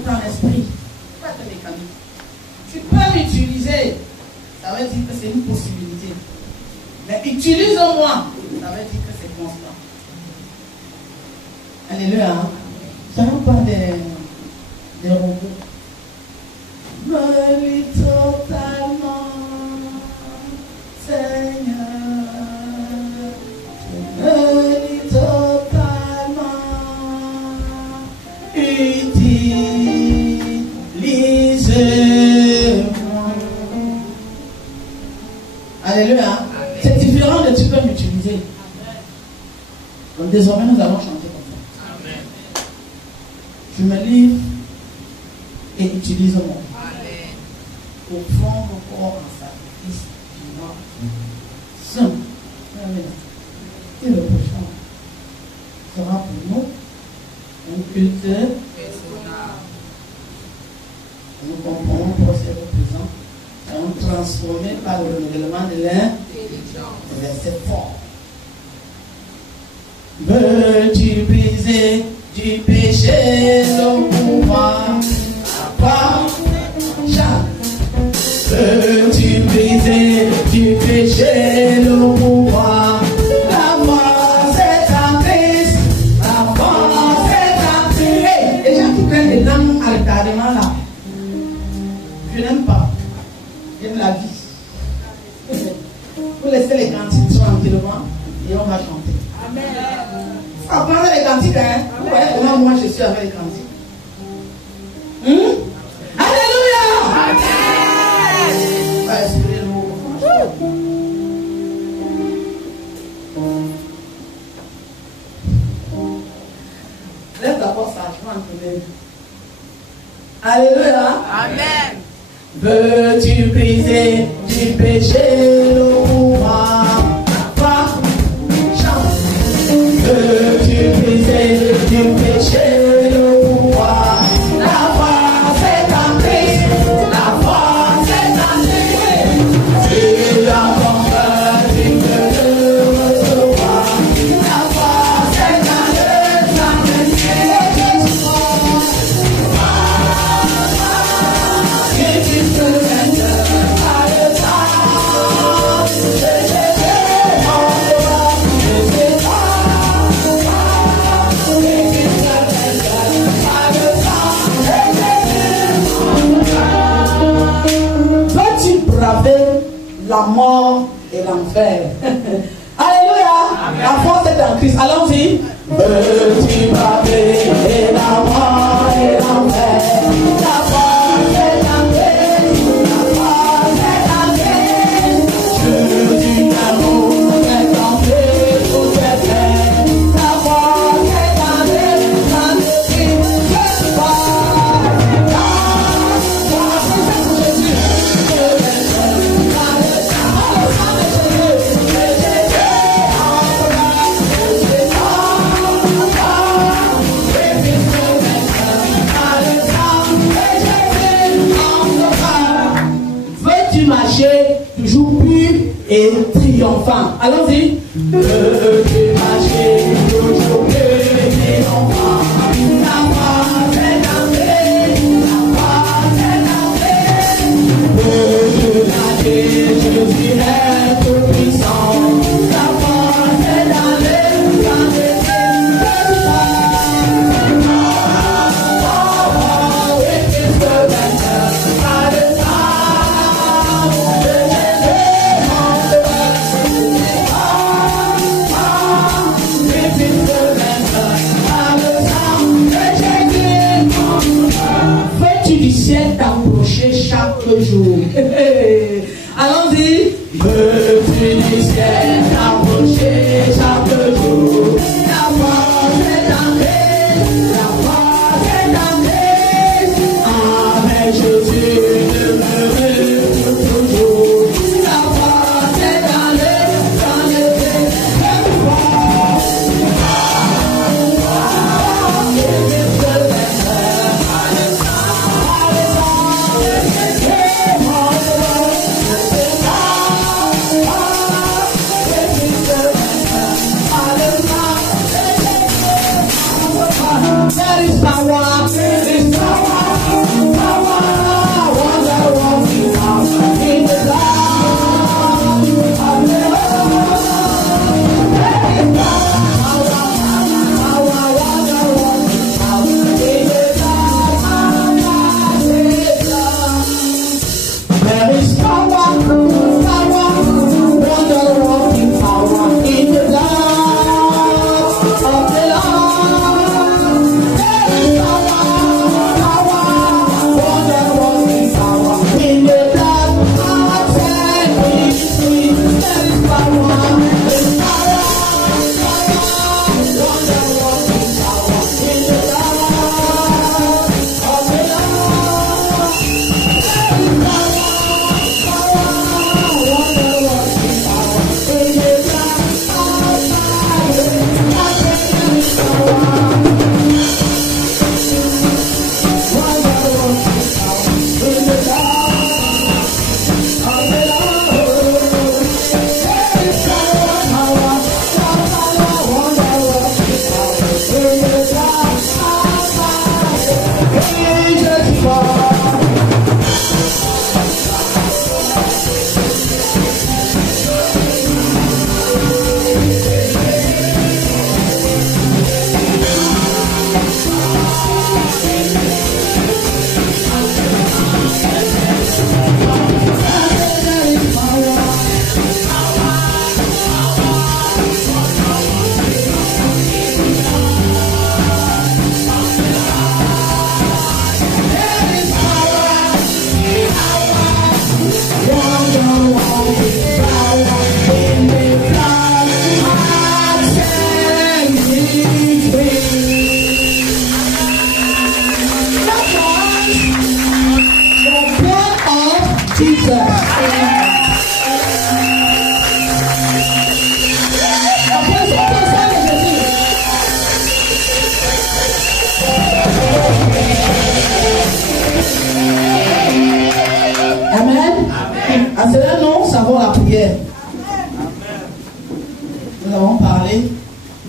ton esprit, pas ton mécanique. Tu peux m'utiliser, ça veut dire que c'est une possibilité. Mais utilise-moi, ça veut dire que c'est constant. Alléluia. Ça ne pas des robots. Me lis totalement, Seigneur. Me lis totalement. Utilise-moi. Alléluia. C'est différent de tu peux m'utiliser. Donc désormais nous allons chanter comme ça. Amen. Je me livre et utilise-moi. Pour prendre mon corps en sacrifice vivant. Saint. Et le prochain sera pour nous un culte. Nous comprenons pour ces représentants. Seront transformés par le renouvellement de l'intelligence. Verset fort. Veux-tu briser du péché le pouvoir? Veux-tu briser du péché le pouvoir? La force est en Christ. La force est en Christ. Les gens qui prennent des langues à retardement là, je n'aime pas. J'aime la vie. Vous laissez les cantiques tranquillement et on va chanter. Amen. Faut apprendre les cantiques, hein? Vous voyez comment moi je suis avec les cantiques. Alléluia! Amen! Va exprimer le mot. Lève d'abord ça, je vais en donner. Alléluia! Amen! Veux-tu briser du péché le pouvoir? Chante. Veux-tu briser du péché le pouvoir? La force est en Christ. La force est en Christ. Tu as ton cœur, tu peux le recevoir. La force est en le sang de Jésus. Et tu peux mettre à le sang de Jésus. La mort et l'enfer. Alléluia. La force est en Christ. Allons-y. Veux-tu braver la mort et l'enfer? La force est en Christ. La force est en Christ. Je dis l'amour est en Christ pour tes frères. La force est en Christ. En Christ, je crois. La force est en Jésus. Marcher toujours pur et triomphant. Allons-y. Veux-tu marcher toujours pur et triomphant? La force est en Christ. La force est en Christ. Veux-tu marcher, Jésus est tout puissant. La force est dans le sang de Christ. With his surrender, by the du ciel t'approcher chaque jour. Allons-y. Veux-tu du ciel t'approcher chaque jour? La force est en Christ. La force est en Christ. Avec Jésus demeure pour toujours. La force est dans le Christ.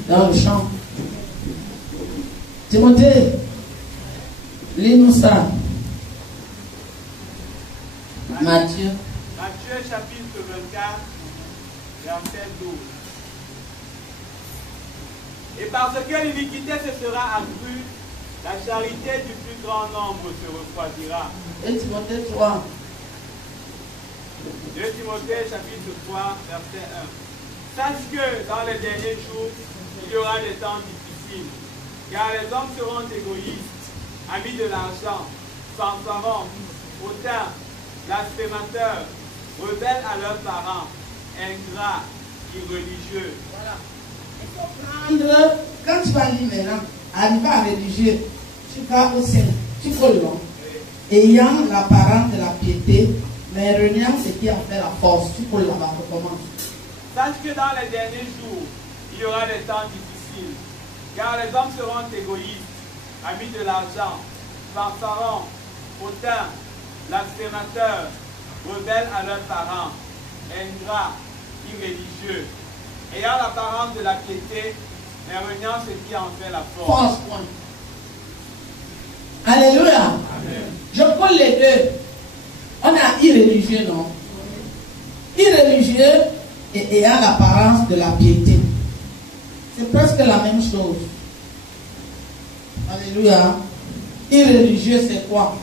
dans le champ. Timothée, lis-nous ça. Matthieu. Matthieu chapitre 24, verset 12. Et parce que l'iniquité se sera accrue, la charité du plus grand nombre se refroidira. Et Timothée 3. 2 Timothée chapitre 3, verset 1. Sache que dans les derniers jours, il y aura des temps difficiles, car les hommes seront égoïstes, amis de l'argent, fanfarons, hautains, blasphémateurs, rebelles à leurs parents, ingrats, irreligieux. Voilà. Il faut prendre, quand tu vas lire maintenant, arriver à religieux, tu vas au sein, tu peux le long, ayant l'apparence de la piété, mais reniant ce qui en fait la force, tu peux là-bas, recommence. Sache que dans les derniers jours, il y aura des temps difficiles, car les hommes seront égoïstes, amis de l'argent, fanfarons, hautains, blasphémateurs, rebelles à leurs parents, ingrats, irréligieux, ayant l'apparence de la piété, mais reniant ce qui en fait la force. Point. Alléluia. Amen. Je prends les deux. On a irréligieux, non? Irréligieux et ayant l'apparence de la piété. C'est presque la même chose. Alléluia. Irréligieux, c'est quoi?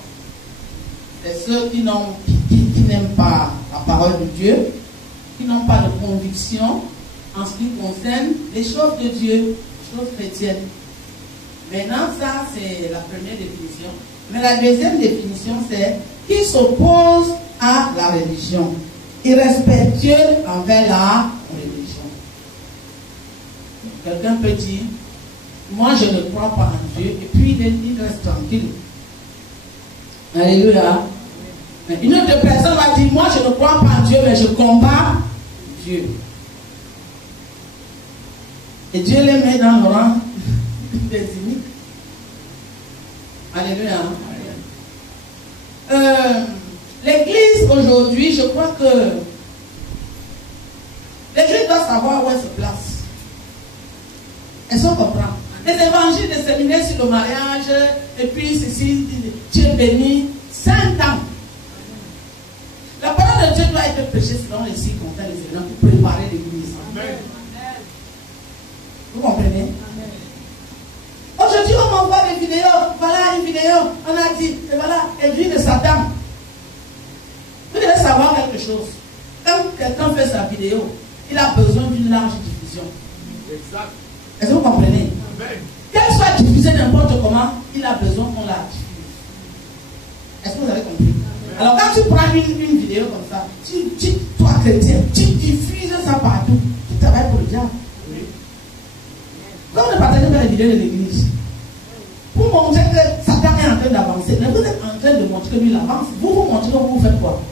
C'est ceux qui n'aiment pas la parole de Dieu, qui n'ont pas de conviction en ce qui concerne les choses de Dieu, les choses chrétiennes. Maintenant, ça, c'est la première définition. Mais la deuxième définition, c'est qui s'oppose à la religion, irrespectueux envers la religion. Quelqu'un peut dire, moi je ne crois pas en Dieu, et puis il reste tranquille. Alléluia. Mais une autre personne va dire, moi je ne crois pas en Dieu, mais je combats Dieu. Et Dieu les met dans le rang des ennemis. Alléluia. L'église aujourd'hui, je crois que l'église doit savoir où elle se place. Est-ce qu'on comprend? Les évangiles de séminaire sur le mariage, et puis ceci, Dieu béni, 5 ans. La parole de Dieu doit être prêchée selon les circonstances, les événements pour préparer l'église. Vous comprenez? Aujourd'hui, on m'envoie des vidéos. Voilà une vidéo. On a dit, et voilà, église de Satan. Vous devez savoir quelque chose. Quand quelqu'un fait sa vidéo, il a besoin d'une large diffusion. Exact. Est-ce que vous comprenez? Amen. Qu'elle soit diffusée n'importe comment, il a besoin qu'on la diffuse. Est-ce que vous avez compris? Amen. Alors quand tu prends une vidéo comme ça, toi chrétien, tu diffuses ça partout. Tu travailles pour le diable. Oui. Quand vous ne partagez pas les vidéos de l'église, pour montrer que Satan est en train d'avancer, mais vous êtes en train de montrer que lui il avance. Vous montrez que vous faites quoi?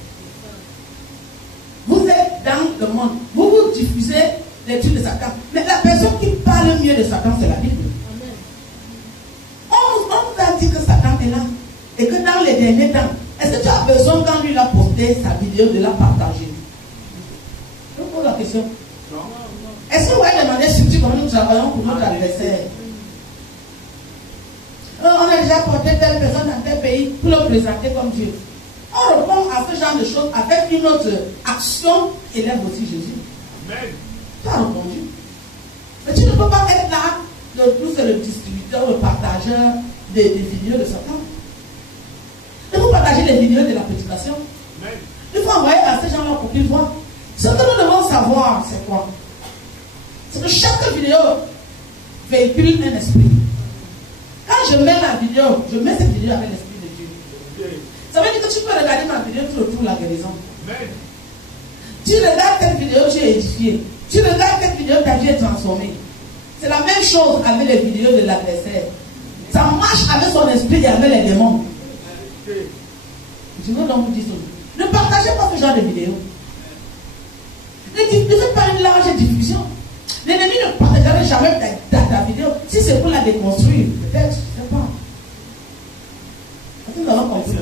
Vous êtes dans le monde. Vous diffusez les trucs de Satan. Mais la personne qui parle mieux de Satan, c'est la Bible. On vous a dit que Satan est là. Et que dans les derniers temps, est-ce que tu as besoin, quand lui a posté sa vidéo, de la partager? Je vous pose la question. Est-ce que vous allez demander surtout comment nous travaillons pour notre adversaire? On a déjà porté telle personne dans tel pays pour le présenter comme Dieu. On répond à ce genre de choses avec une autre action qui élève aussi Jésus. Amen. Tu as répondu. Mais tu ne peux pas être là, c'est le distributeur, le partageur des vidéos de Satan. Et vous partagez les vidéos de la prédication. Amen. Il faut envoyer à ces gens-là pour qu'ils voient. Ce que nous devons savoir, c'est quoi? C'est que chaque vidéo véhicule un esprit. Quand je mets la vidéo, je mets cette vidéo avec l'esprit de Dieu. Ça veut dire que tu peux regarder ma vidéo, tu retrouves la guérison. Amen. Tu regardes cette vidéo, tu es édifié. Tu regardes cette vidéo, ta vie est transformée. C'est la même chose avec les vidéos de l'adversaire. Ça marche avec son esprit et avec les démons. Je veux donc vous dire ça. Ne partagez pas ce genre de vidéos. Ne faites pas une large diffusion. L'ennemi ne partagera jamais ta vidéo. Si c'est pour la déconstruire, peut-être, je ne sais pas. Est-ce que vous avez compris?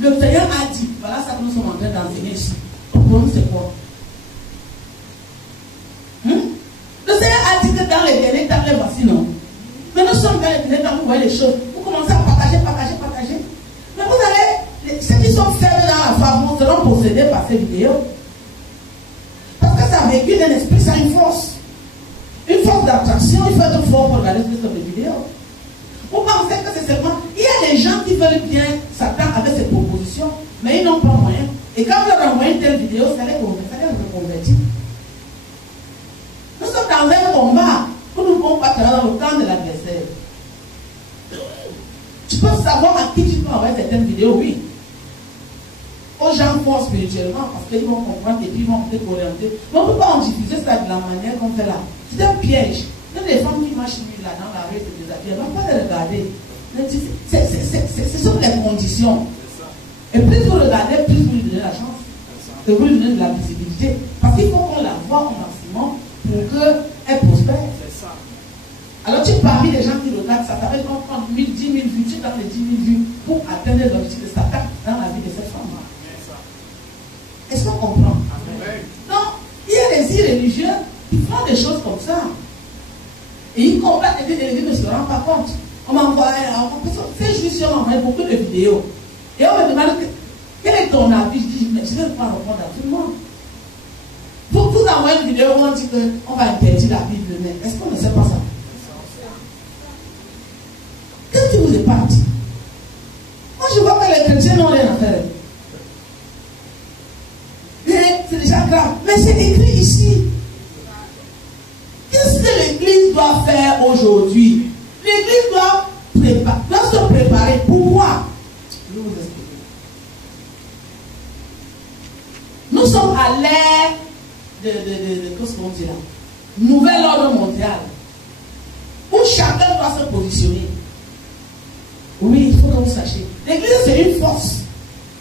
Le Seigneur a dit, voilà ça que nous sommes en train d'enseigner ici. Pour nous, c'est quoi? vous voyez les choses, vous commencez à partager. Mais vous allez, ceux qui sont faibles dans la foi seront possédés par ces vidéos. Parce que ça véhicule un esprit, ça a une force. Une force d'attraction, il faut être fort pour regarder ce genre de vidéos. Vous pensez que c'est seulement. Il y a des gens qui veulent bien Satan avec ses propositions, mais ils n'ont pas moyen. Et quand vous leur envoyez une telle vidéo, ça les convertit. Nous sommes dans un combat où nous ne pouvons pas travailler dans le camp de l'adversaire. Tu peux savoir à qui tu peux envoyer certaines vidéos, oui. Aux gens forts spirituellement, parce qu'ils vont comprendre et puis ils vont peut-être orienter. Mais on ne peut pas en diffuser ça de la manière qu'on fait là. C'est un piège. Il y a des femmes qui marchent là dans la rue de déshabiller. On ne va pas les regarder. Ce sont les conditions. Et plus vous regardez, plus vous lui donnez la chance. Et vous lui donnez de la visibilité. Parce qu'il faut qu'on la voit au maximum pour qu'elle prospère. Alors tu es parmi les gens qui regardent ça, ça veut dire qu'on prend 1000, 10 000 vues, tu donnes les 10 000 vues pour atteindre l'objectif de Satan dans la vie de cette femme-là. Est-ce qu'on comprend? Donc, il y a des irréligieux qui font des choses comme ça. Et ils combattent et les ne se rendent pas compte. On m'a envoyé, ces jours-ci, on m'a envoyé beaucoup de vidéos. Et on me demande quel est ton avis. Je dis, mais je ne vais pas répondre à tout le monde. Vous envoyez une vidéo où on dit qu'on va interdire la Bible, mais est-ce qu'on ne sait pas ça? Qu'est-ce qui vous est parti? Moi, je vois que les chrétiens n'ont rien à faire. C'est déjà grave. Mais c'est écrit ici. Qu'est-ce que l'Église doit faire aujourd'hui? L'Église doit se préparer. Pourquoi? Je vais vous expliquer. Nous sommes à l'ère qu'est-ce qu'on dit là? Nouvel ordre mondial. Où chacun doit se positionner. Oui, il faut que vous sachiez. L'Église, c'est une force.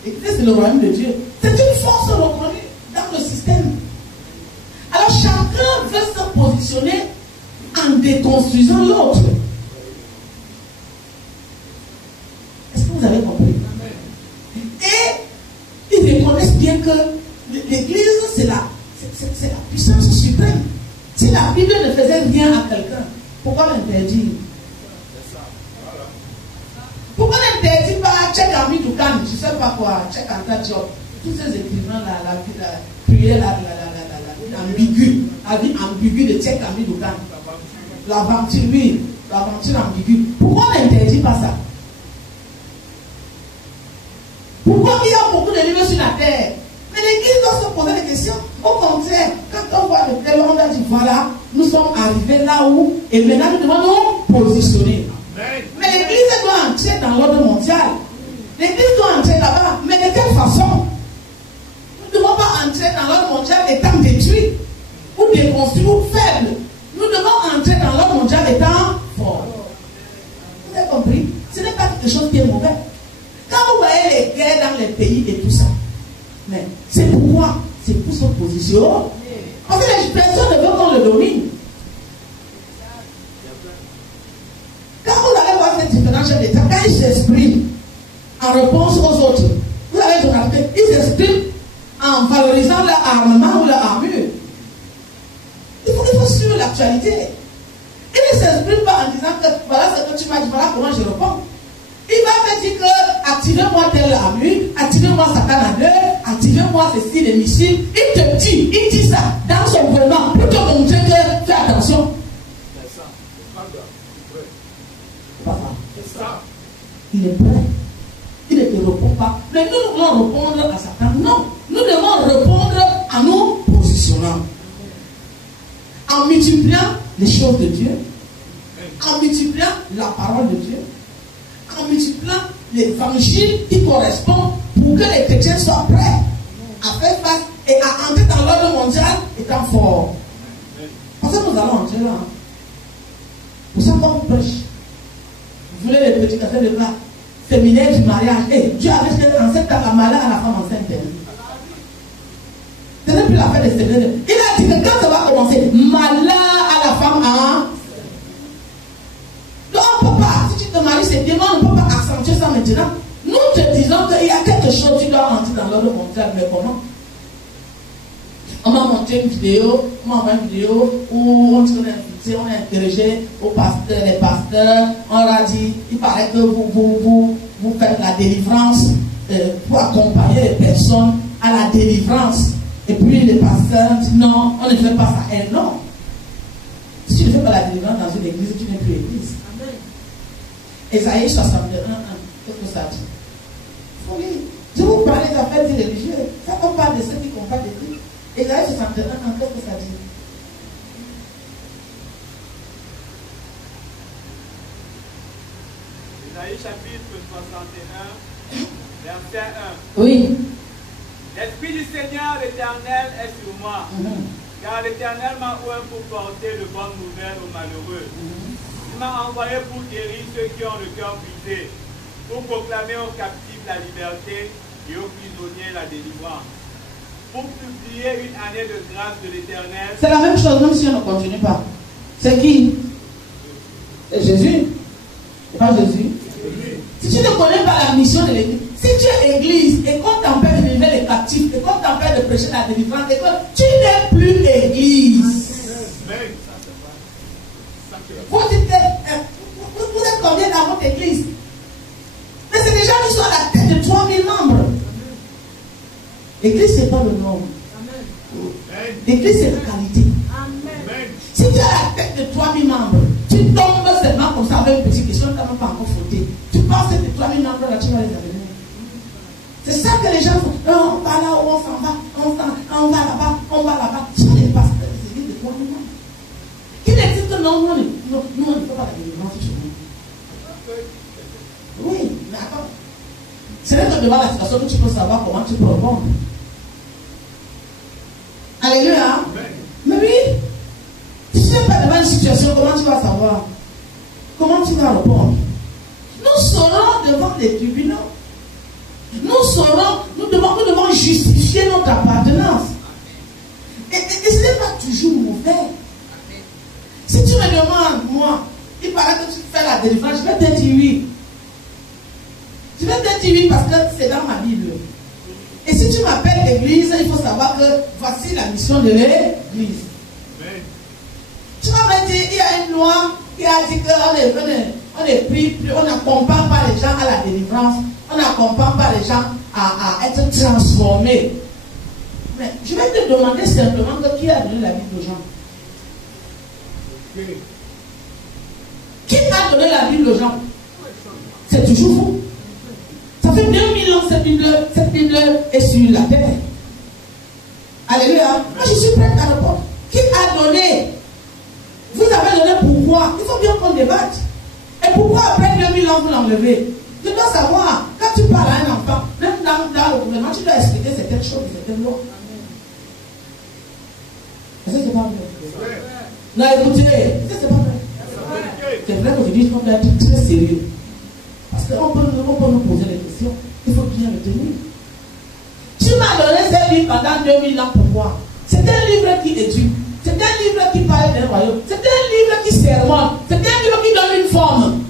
L'Église, c'est le royaume de Dieu. C'est une force reconnue dans le système. Alors, chacun veut se positionner en déconstruisant l'autre. Est-ce que vous avez compris? Et ils reconnaissent bien que l'Église, c'est la puissance suprême. Si la Bible ne faisait rien à quelqu'un, pourquoi l'interdire? Pourquoi n'interdit pas Cheikh Ami Doukan, je ne sais pas quoi, Cheikh Anta Diop, tous ces écrivains, la prière ambiguë, la vie ambiguë de Cheikh Ami Doukan, l'aventure, oui, l'aventure ambiguë. Pourquoi on n'interdit pas ça? Pourquoi il y a beaucoup de livres sur la terre? Mais l'Église doit se poser des questions. Au contraire, quand on voit le tel, on a dit voilà, nous sommes arrivés là où, et maintenant nous devons nous positionner. Mais l'Église doit entrer dans l'ordre mondial. L'Église doit entrer là-bas. Mais de quelle façon? Nous ne devons pas entrer dans l'ordre mondial étant détruits, ou déconstruits, ou faibles. Nous devons entrer dans l'ordre mondial étant forts. Vous avez compris? Ce n'est pas quelque chose qui est mauvais. Quand vous voyez les guerres dans les pays et tout ça, mais c'est pourquoi? C'est pour son position. Parce que les personnes ne veulent qu'on le domine. Quand vous allez voir ces différents chefs d'État, quand ils s'expriment en réponse aux autres, vous allez remarquer, ils s'expriment en valorisant leur armement ou leur armure. Il faut suivre l'actualité. Ils ne s'expriment pas en disant que voilà ce que tu m'as dit, voilà comment je réponds. Il va me dire que activez-moi telle armure, activez-moi sa canne, activez-moi ceci, les missiles. Il te dit, il dit ça dans son gouvernement pour te montrer que fais attention. Il est prêt. Il ne te répond pas. Mais nous devons répondre à Satan. Non. Nous devons répondre à nos positionnants. En multipliant les choses de Dieu. En multipliant la parole de Dieu. En multipliant l'évangile qui correspond pour que les chrétiens soient prêts à faire face et à entrer dans l'ordre mondial étant forts. Parce que nous allons entrer là. Pour ça qu'on prêche. Vous voulez les prédicateurs de là, séminaire du mariage. Et Dieu avait fait en cette la malade à la femme enceinte. Ce n'est plus l'affaire de séminaire. Il a dit que quand ça va commencer, malade à la femme enceinte. Donc on ne peut pas, si tu te maries, c'est bien, on ne peut pas accentuer ça maintenant. Nous te disons qu'il y a quelque chose, tu dois entrer dans l'ordre mondial, mais comment? On m'a montré une vidéo, on m'a envoyé une vidéo où on a interrogé les pasteurs, on leur a dit, il paraît que vous faites la délivrance pour accompagner les personnes à la délivrance. Et puis les pasteurs disent non, on ne fait pas ça. Et non. Si tu ne fais pas la délivrance dans une église, tu n'es plus église. Amen. Esaïe 61, 1. Qu'est-ce que ça dit? Oui. Je vous parle des affaires religieuses. Ça, on parle de ceux qui combattent l'église. Esaïe 61, 1. Qu'est-ce que ça dit? Esaïe chapitre 61, verset 1. Oui. L'Esprit du Seigneur l'Éternel est sur moi. Car l'Éternel m'a oint pour porter de bonnes nouvelles aux malheureux. Il m'a envoyé pour guérir ceux qui ont le cœur brisé, pour proclamer aux captifs la liberté et aux prisonniers la délivrance, pour publier une année de grâce de l'Éternel. C'est la même chose, même si on ne continue pas. C'est qui? C'est Jésus. C'est pas Jésus. Si tu ne connais pas la mission de l'église, si tu es église et qu'on t'empêche de délivrer les captifs, et qu'on t'empêche de prêcher la délivrance, et que tu n'es plus église. Vous êtes combien dans votre église? Mais c'est des gens qui sont à la tête de 3000 membres. L'église, ce n'est pas le nombre. L'église, c'est la qualité. Si tu es à la tête de 3000 membres, tu tombes seulement comme ça avec une petite question, tu n'as même pas encore fauté. Tu penses que tes 3000 membres là, tu vas les amener. C'est ça que les gens font. On va là, on s'en va, on va là-bas, on va là-bas. Ce sont les pasteurs des églises de 3000 membres. Qui ne disent que non, nous, on ne fait pas la délivrance chez nous. Oui, mais attends. C'est là que devant la situation que tu peux savoir comment tu peux répondre. Alléluia. Mais oui. Si tu n'es pas devant une situation, comment tu vas savoir? Comment tu vas répondre? Nous serons devant les tribunaux. Nous devons justifier notre appartenance. Et ce n'est pas toujours mauvais. Si tu me demandes, moi, il paraît que tu fais la délivrance, je vais te dire oui. Je vais te dire oui parce que c'est dans ma Bible. Et si tu m'appelles l'église, il faut savoir que voici la mission de l'église. Tu vas me dire, il y a une loi qui a dit qu'on est pris, on n'accompagne pas les gens à la délivrance, on n'accompagne pas les gens à être transformés. Mais je vais te demander simplement qui a donné la Bible aux gens. Qui a donné la Bible aux gens? C'est toujours vous. Ça fait 2000 ans que cette Bible est sur la terre. Alléluia. Moi je suis prête à répondre. Qui a donné? Vous avez donné pourquoi? Il faut bien qu'on débatte. Et pourquoi après 2000 ans vous l'enlevez? Tu dois savoir, quand tu parles à un enfant, même dans le gouvernement, tu dois expliquer certaines choses, certaines lois. Est-ce que c'est pas vrai? Non, écoutez, est-ce que c'est pas vrai? C'est vrai qu'aujourd'hui, il faut être très sérieux. Parce qu'on peut nous poser des questions. Il faut bien le tenir. Tu m'as donné ce livre pendant 2000 ans, pourquoi? C'est un livre qui éduque. C'est un livre qui parle d'un royaume. C'est un livre qui sermonne. C'est un livre qui donne une forme.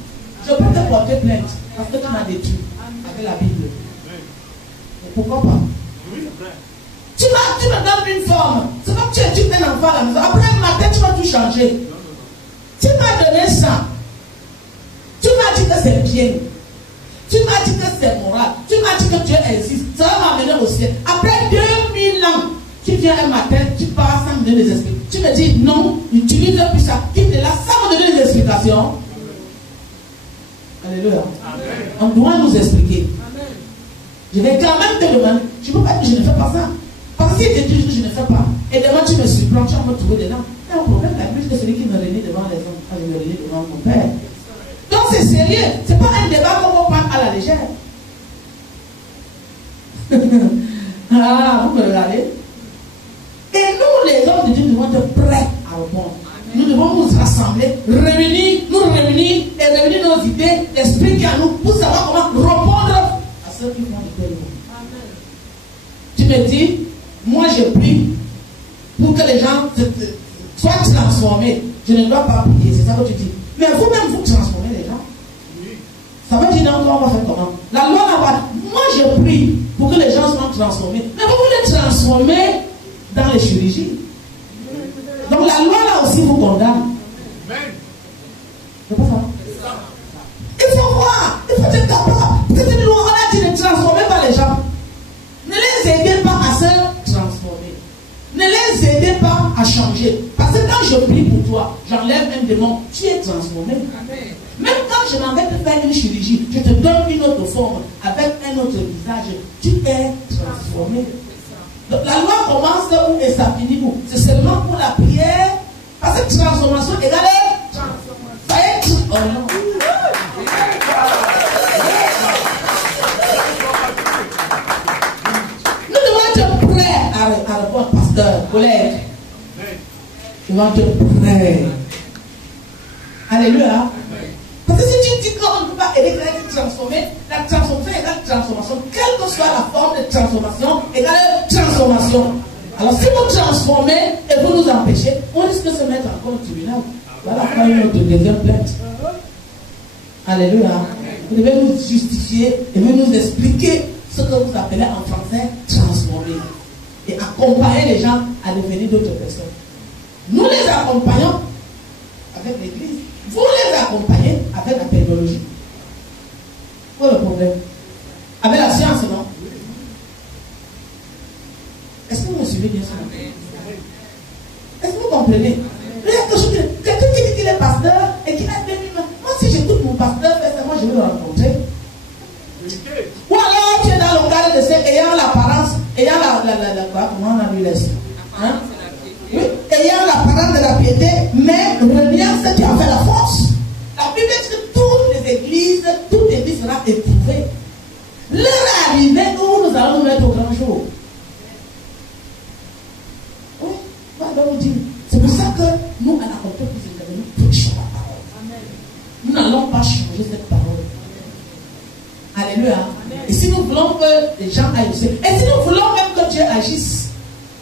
Je peux te porter plainte parce que tu m'as détruit avec la Bible. Mais pourquoi pas? Tu me donnes une forme. C'est comme tu éduques un enfant à la maison. Après un matin, tu vas tout changer. Tu m'as donné ça. Tu m'as dit que c'est bien. Tu m'as dit que c'est moral. Tu m'as dit que Dieu existe. Ça va m'amener au ciel. Après 2000 ans, tu viens un matin, tu pars sans me donner des explications. Tu me dis non, utilise plus ça. Quitte là sans me donner des explications. Alléluia. On doit nous expliquer. Amen. Je vais quand même te demander. Je ne peux pas dire que je ne fais pas ça. Parce que si tu dis que je ne fais pas, et demain tu me surprends, tu vas me trouver dedans. Il y a un problème la plus que celui qui me renie devant les hommes, quand je me renie devant mon père. Donc c'est sérieux. Ce n'est pas un débat qu'on va prendre à la légère. Ah, vous me regardez. Et nous, les hommes de Dieu, nous devons être prêts à répondre. Nous devons nous rassembler, nous réunir et réunir nos idées, l'esprit qui est en nous, pour savoir comment répondre à ceux qui font du périmètre. Tu me dis, moi je prie pour que les gens soient transformés. Je ne dois pas prier, c'est ça que tu dis. Mais vous-même, vous transformez les gens. Ça veut dire, non, on va faire comment? La loi n'a pas. Moi je prie pour que les gens soient transformés. Mais vous voulez transformer dans les chirurgies. Donc la loi là aussi vous condamne. C'est pas ça. Il faut voir, il faut être capable. C'est une loi, on a dit ne transformer pas les gens. Ne les aidez pas à se transformer. Ne les aidez pas à changer. Parce que quand je prie pour toi, j'enlève un démon, tu es transformé. Amen. Même quand je m'en vais te faire une chirurgie, je te donne une autre forme, avec un autre visage, tu es transformé. Donc la loi commence où et ça finit où? C'est seulement pour la prière. Parce que transformation égale transformation. Ça y est, oh non. Nous devons être prêts à répondre, pasteur, collègue. Nous devons être prêts. Alléluia. Parce que si tu dis qu'on ne peut pas aider quelqu'un à se transformer, la transformation égale transformation. Quelle que soit la forme de transformation, égale transformation. Alors si vous transformez et vous nous empêchez, on risque de se mettre encore au tribunal. Voilà pourquoi notre deuxième plainte. Alléluia. Vous devez nous justifier et nous expliquer ce que vous appelez en français transformer. Et accompagner les gens à devenir d'autres personnes. Nous les accompagnons avec l'église. Vous les accompagnez avec la pédagogie. Quoi le problème? Avec la science, non? Est-ce que vous me suivez bien sûr? Est-ce que vous comprenez? Quelqu'un qui dit qu'il est pasteur et qui a 2000 ans. Moi, si j'écoute mon pasteur, moi je vais le rencontrer. Ou alors tu es dans le cadre de ce ayant l'apparence, ayant comment on a lu laisse? Hein? Oui, ayant l'apparence de la piété, mais reniant ce qui en fait la force. La Bible dit que toutes les églises, toute église sera éprouvée. L'heure est arrivée où nous allons nous mettre au grand jour. Oui, on va vous dire. C'est pour ça que nous, à la rencontre, nous prêchons la parole. Nous n'allons pas changer cette parole. Alléluia. Et si nous voulons que les gens agissent, et si nous voulons même que Dieu agisse,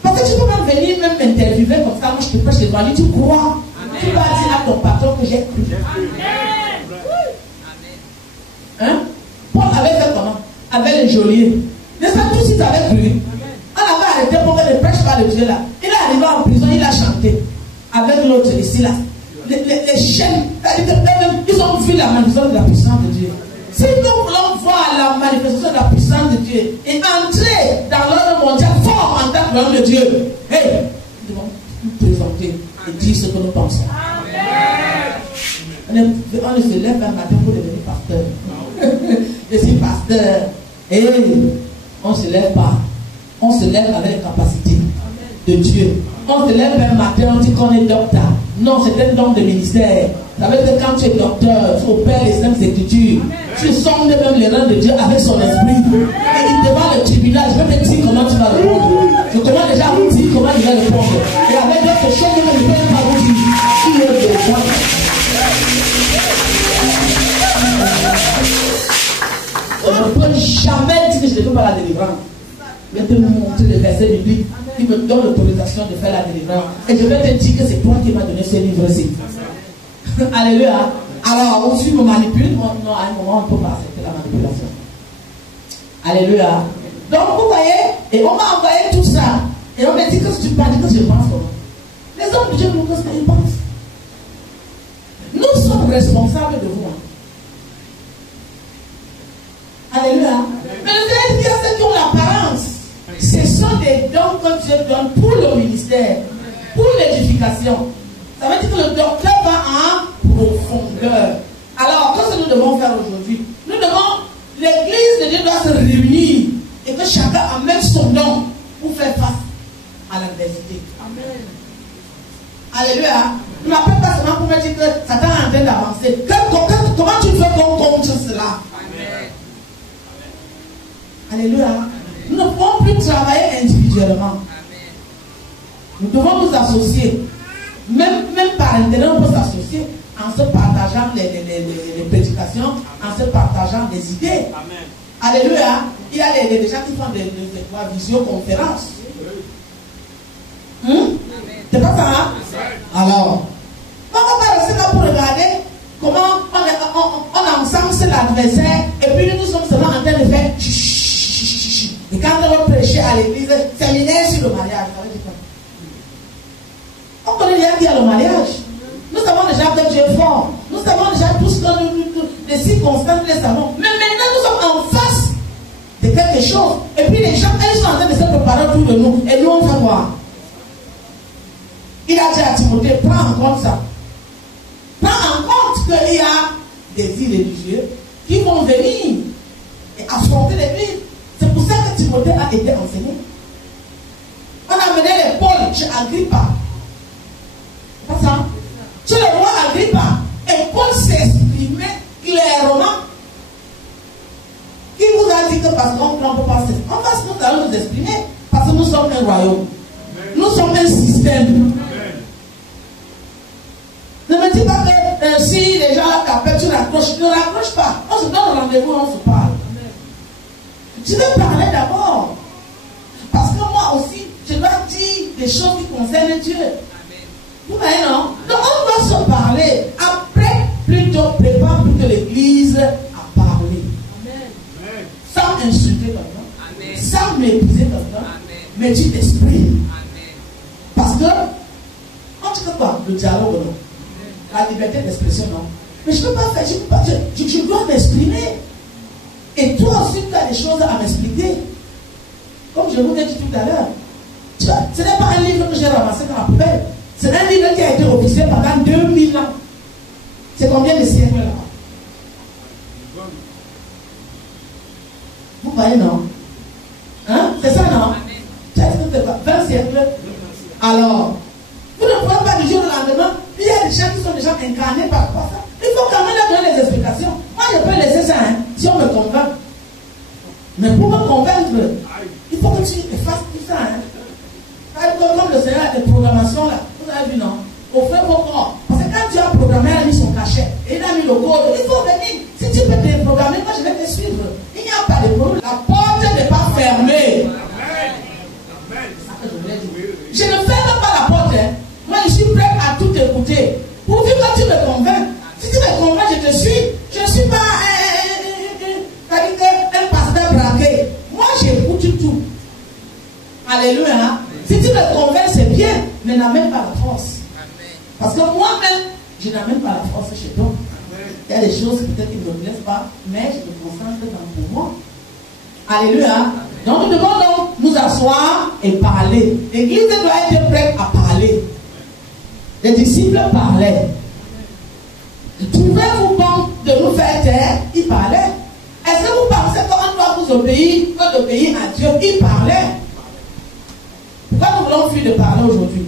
parce que tu peux même venir même m'interviewer comme ça, moi je te prêche devant lui, tu crois. Amen. Tu vas dire à ton patron que j'ai cru. Hein? Paul avait fait comment? Avec le geôlier. N'est-ce pas tout de suite avec lui? On avait arrêté pour qu'il ne prêche pas le Dieu là. Il est arrivé en prison, il a chanté. Avec l'autre ici là. Les chaînes, ils ont vu la manifestation de la puissance de Dieu. Si nous voulons voir la manifestation de la puissance de Dieu et entrer dans l'ordre mondial fort en tant que l'homme de Dieu, hey, nous devons nous présenter et dire ce que nous pensons. On ne se lève un matin pour devenir pasteur. Je suis pasteur. Et on ne se lève pas. On se lève avec les capacités de Dieu. On se lève un matin, on dit qu'on est docteur. Non, c'est un don de ministère. Ça veut dire que quand tu es docteur, tu opères les saintes écritures. Tu sondes même les reins de Dieu avec son esprit. Et devant le tribunal, je vais te dire comment tu vas répondre. Je commence déjà à vous dire comment il va répondre. Et avec d'autres choses, je ne peux pas vous dire qui est le bon. On ne peut jamais dire que je ne veux pas la délivrance. Je vais te montrer les versets bibliques qui me donnent l'autorisation de faire la délivrance. Et je vais te dire que c'est toi qui m'as donné ce livre-ci. Alléluia. Alors, si tu me manipules, non, à un moment, on ne peut pas accepter la manipulation. Alléluia. Donc, vous voyez, et on m'a envoyé tout ça. Et on m'a dit que si tu parles, que je pense. Les hommes de Dieu nous disent qu'ils pensent. Nous sommes responsables de vous. Alléluia. Mais vous allez dire ceux qui ont l'apparence. Ce sont des dons que Dieu donne pour le ministère, pour l'édification. Ça veut dire que le docteur va en profondeur. Alors, qu'est-ce que nous devons faire aujourd'hui? Nous devons, l'église de Dieu doit se réunir et que chacun amène son don pour faire face à l'adversité. Amen. Alléluia. Tu n'appelles pas seulement pour me dire que Satan est en train d'avancer. Comment tu veux qu'on contre cela? Amen. Alléluia. Nous ne pouvons plus travailler individuellement. Nous devons nous associer. Même par internet, on peut s'associer en se partageant les prédications, en se partageant des idées. Amen. Alléluia. Il y a des gens qui font des visioconférences. C'est pas ça, hein? Alors, on va pas rester là pour regarder comment on ensemble l'adversaire et puis nous sommes seulement en train de faire. Et quand on va prêcher à l'église, séminaire sur le mariage, quelqu'un qui a le mariage. Nous savons déjà que Dieu est fort. Nous savons déjà tout ce que les circonstances, les savons. Mais maintenant, nous sommes en face de quelque chose. Et puis les gens, ils sont en train de se préparer autour de nous. Et nous, on fait quoi? Il a dit à Timothée, prends en compte ça. Prends en compte qu'il y a des îles religieux qui vont venir et affronter l'Église. C'est pour ça que Timothée a été enseigné. On a mené les Paul chez Agrippa. Pas ça? Chez le roi Agrippa. Et Paul s'exprimait clairement. Qui vous a dit que parce qu'on ne peut pas s'exprimer? En face, nous allons nous exprimer. Parce que nous sommes un royaume. Nous sommes un système. Ne me dis pas que si les gens t'appellent, tu raccroches. Ne raccroche pas. On se donne rendez-vous, on se parle. Je vais parler d'abord. Parce que moi aussi, je dois dire des choses qui concernent Dieu. Vous voyez, non? Donc on doit se parler. Après, plutôt, prépare plutôt l'église à parler. Amen. Sans insulter quelqu'un. Sans mépriser quelqu'un. Mais tu t'exprimes. Parce que, en tout cas, quoi, le dialogue, non? La liberté d'expression, non? Mais je ne peux pas faire, je dois m'exprimer. Et toi aussi, tu as des choses à m'expliquer. Comme je vous ai dit tout à l'heure. Ce n'est pas un livre que j'ai ramassé dans la poubelle. C'est un livre qui a été officiel pendant 2000 ans. C'est combien de siècles là? Vous voyez, non? Hein? C'est ça, non? 20 siècles. Alors, vous ne pouvez pas du jour au lendemain. Il y a des gens qui sont déjà incarnés par ça. Il faut quand même leur donner les explications. Moi, je peux laisser ça, hein, si on me convainc. Mais pour me convaincre, il faut que tu fasses tout ça. Hein. Comme le Seigneur a des programmations là. Vous avez vu, non? Au fait, pourquoi? Parce que quand tu as programmé, il a mis son cachet. Et il a mis le code. Il faut venir. Si tu peux te programmer, moi je vais te suivre. Il n'y a pas de problème. La porte n'est pas fermée. Je ne ferme pas la porte. Hein. Moi, je suis prêt à tout écouter. Pourvu que tu me convainques. Si tu me convaincs, je te suis. Je ne suis pas un pasteur braqué. Moi, j'écoute tout. Alléluia. Hein? Si tu me convaincs, c'est bien. Mais n'amène pas la force. Parce que moi-même, je n'amène pas la force chez toi. Il y a des choses peut-être qui ne me plaisent pas. Mais je me concentre dans pour moi. Alléluia. Donc nous devons donc nous asseoir et parler. L'église doit être prête à parler. Les disciples parlaient. Trouvez-vous bon de nous faire taire? Ils parlaient. Est-ce que vous pensez qu'on doit vous obéir, que d'obéir à Dieu? Ils parlaient. Pourquoi nous voulons fuir de parler aujourd'hui?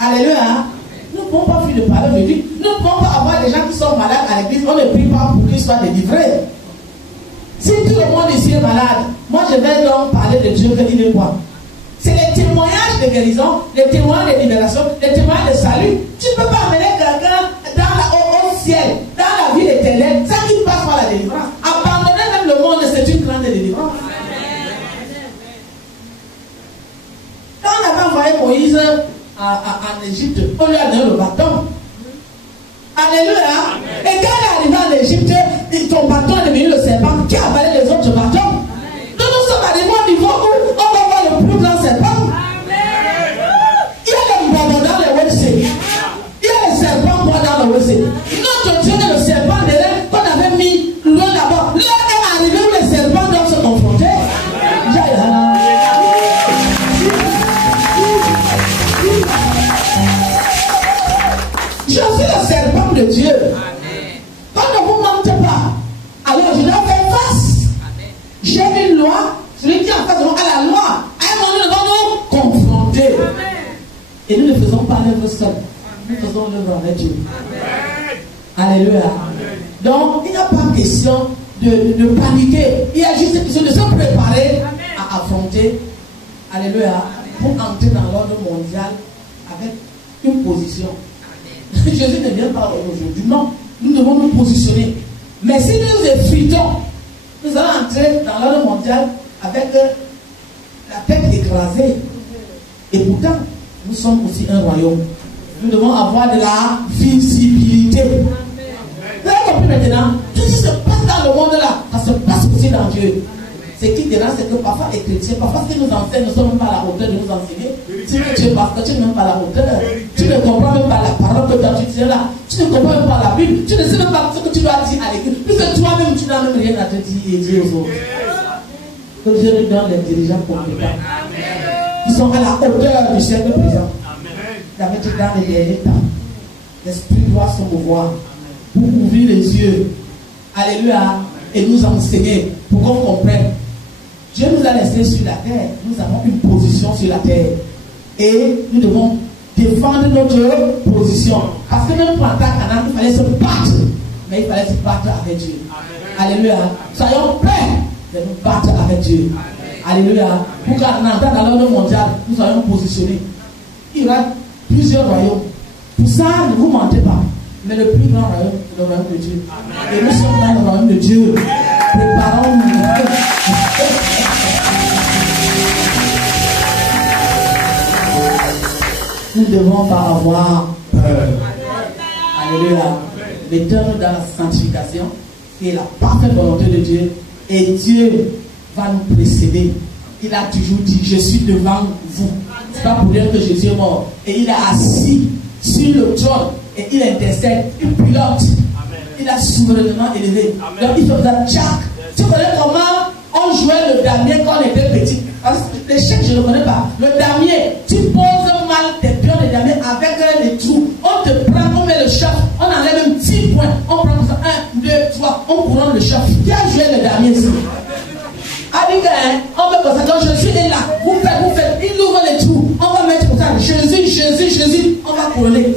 Alléluia. Nous ne pouvons pas fuir de parler aujourd'hui. Nous ne pouvons pas avoir des gens qui sont malades à l'église. On ne prie pas pour qu'ils soient délivrés. Si tout le monde ici est malade, moi je vais donc parler de Dieu qu'il est quoi? C'est les témoignages de guérison, les témoignages de libération, les témoignages de salut. Tu ne peux pas amener quelqu'un au ciel, dans la vie éternelle, ça qui passe par la délivrance. Abandonner même le monde, c'est une grande délivrance. Quand on avait envoyé Moïse en Égypte, on lui a donné le bâton. Alléluia. Et quand il est arrivé en Égypte, ton bâton est devenu le serpent qui a avalé les autres bâtons. Nous nous sommes arrivés au niveau où on va voir le plus grand serpent. Il y a les bonbons dans le WC. Il y a les serpents dans le WC. Notre Dieu est le serpent de l'air qu'on avait mis loin là-bas. Là est arrivé où les serpents doivent se confronter. Je suis le serpent de Dieu. Quand ne vous mentez pas, alors je dois faire face. J'ai une loi, celui qui est en face de moi a la loi. À un moment, nous devons nous confronter. Et nous ne faisons pas l'œuvre seule. Nous faisons l'œuvre avec Dieu. Alléluia. Donc, il n'y a pas question de paniquer. Il y a juste question de se préparer à affronter. Alléluia. Pour entrer dans l'ordre mondial avec une position. Jésus ne vient pas aujourd'hui. Non, nous devons nous positionner. Mais si nous effritons, nous allons entrer dans l'ordre mondial avec la tête écrasée. Et pourtant, nous sommes aussi un royaume. Nous devons avoir de la visibilité. Vous avez compris maintenant? Tout ce qui se passe dans le monde là, ça se passe aussi dans Dieu. Ce qui dérange, c'est que parfois les chrétiens, parfois ce qu'ils nous enseignent, ne sont même pas à la hauteur de nous enseigner. Si tu es pasteur, tu n'es même pas à la hauteur. Tu ne comprends même pas la parole que toi tu tiens là. Tu ne comprends même pas la Bible. Tu ne sais même pas ce que tu dois dire à l'église. Puisque toi-même, tu n'as même rien à te dire et dire aux autres. Que Dieu nous donne les dirigeants compétents. Ils sont à la hauteur du siècle présent. Avec dans les derniers temps. L'Esprit doit se mouvoir pour ouvrir les yeux. Alléluia. Et nous enseigner pour qu'on comprenne. Dieu nous a laissés sur la terre. Nous avons une position sur la terre. Et nous devons défendre notre position. Parce que même pour entrer à Canaan, il fallait se battre. Mais il fallait se battre avec Dieu. Amen. Alléluia. Soyons prêts de nous battre avec Dieu. Amen. Alléluia. Pour qu'en entrant dans l'ordre mondial, nous soyons positionnés. Il y aura plusieurs royaumes. Pour ça, ne vous mentez pas. Mais le plus grand royaume, c'est le royaume de Dieu. Amen. Et nous sommes dans le royaume de Dieu. Préparons-nous. Nous ne devons pas avoir peur. Alléluia. Mettons-nous dans la sanctification qui est la parfaite volonté de Dieu. Et Dieu va nous précéder. Il a toujours dit, je suis devant vous. C'est pas pour dire que Jésus est mort. Et il est assis sur le trône. Et il intercède, il pilote. Il a souverainement élevé. Amen. Donc il faut faire tchac. Tu connais comment on jouait le damier quand on était petit? L'échec, je ne le connais pas. Le damier, tu poses mal tes pions de damier avec les trous. On te prend, on met le chef, on enlève un petit point. On prend ça, 1, 2, 3, on couronne le chef. Qui a joué le damier ici? On met comme ça, donc Jésus est là. Vous faites, il ouvre les trous. On va mettre comme ça, Jésus, on va couronner.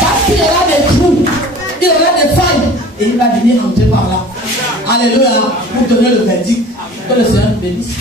Parce qu'il y aura des trous, il y aura des failles, et il va venir entrer par là. Alléluia. Vous donnez le verdict. Que le Seigneur bénisse.